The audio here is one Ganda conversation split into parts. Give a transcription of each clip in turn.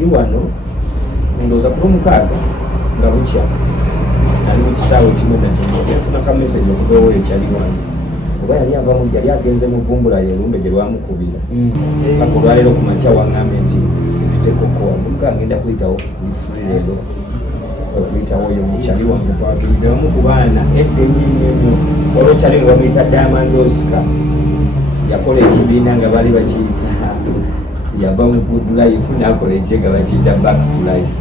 ndi wano ndoza ku mukaaga nga bukya ali mu kisaawe kimwe na kimwe yafuna ka message okubeewo ekyali wano oba yali ava mu yali agenze mu vumbula yerumbe gye lwamukubira akolwalero ku makya waŋŋambe nti tutekokoa muka ngenda kuyitawo ifulirero okuyitawo oyo mukyali wange kwagirire omu ku baana eddenyinemu olwo kyali nga bamuyita Diamond Oscar yakola ekibiina nga bali bakiyita yava mu good life nakola ekyega bakiyita back to life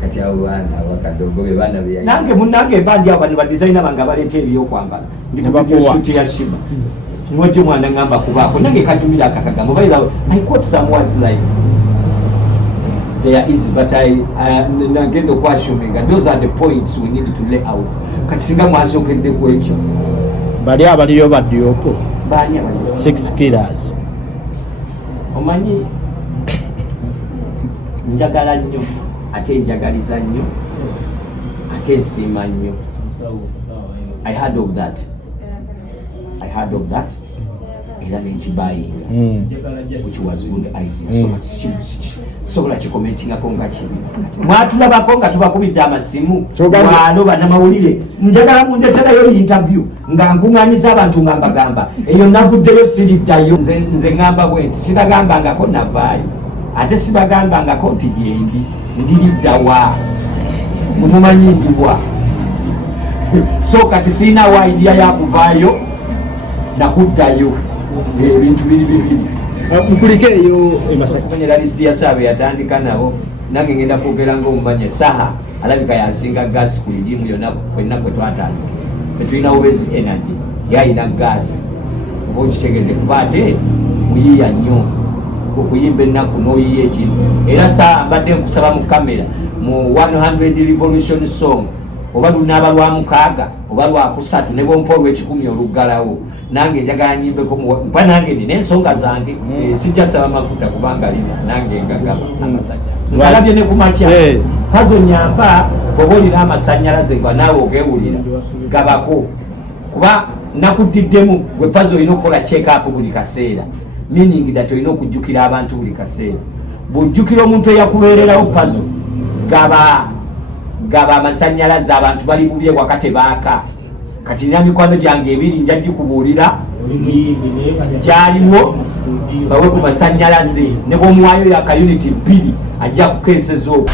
kati abo baana abakadogo be baana be nange munnange embandi abo bano badesigner bange abaleeta ebyokwambala ndikusuti ya Shiba mwete mwana ngamba kubaako nange kadumira akakagambo bayira I quote someone's life there is but nagendo kwa shuminga those are the points we need to lay out kati singa mwazi okende ku ekyo bali abaliyo badiopo bani abaliyo 6 killers omanyi njagala nnyo ate njagaliza nnyo ate nsiima nnyo I heard of that era nenkibayinga which was good idea so much commenting akonga kibi mwatulabako nga tubakubidde amasimu wano bannamawulire njagala mundeterayo interview nga nkuŋŋanyiza abantu nga mbagamba eyo navuddeyo siriddayo nze ŋŋamba bwenti sibagambangako navaayo ate sibagambangako nti gyembi ndiriddawa mumumanyindibwa so kati siinawo idea yakuvaayo nakuddayo ebintu bibiri mukulike eyo emasaka kumanyira listi ya saabe yatandika nabo nange ngenda kwogera ng'omumanya saha alabika yasinga gaasi ku lidimu yonna ffenna kwe twatandika fe tulina Always Energy yayina gaasi oba okitegeeze kuba ate muyiiya nnyo okuyimba ennaku n'oyiiya ekintu era saa mbadde nkusaba mu kamera mu 100 revolution song oba lunaaba lwa 6 oba lwa 3 ne bompa olw'ekikumi oluggalawo nange njagala nyimbeko mpa nange nina ensonga zange sijja saba mafuta kubanga lina nange ngagaba amasanyalaze ngalabye ne kumakya Pazo nyamba bwoba olina amasanyalaze nga naawe ogewulira gabako kuba nakuddiddemu gwe Pazo olina okukola check up buli kaseera meaning that olina okujjukira abantu buli kaseera bw'ojjukira omuntu eyakubeererawo Pazo gaba amasanyalaze abantu bali bubye wakati baaka kati nina mikwano gyange ebiri nja gikubuulira gyaliwo bawe ku masanyalaze ne bw'omuwaayo yaka uniti 2 ajja kukeeseza okwo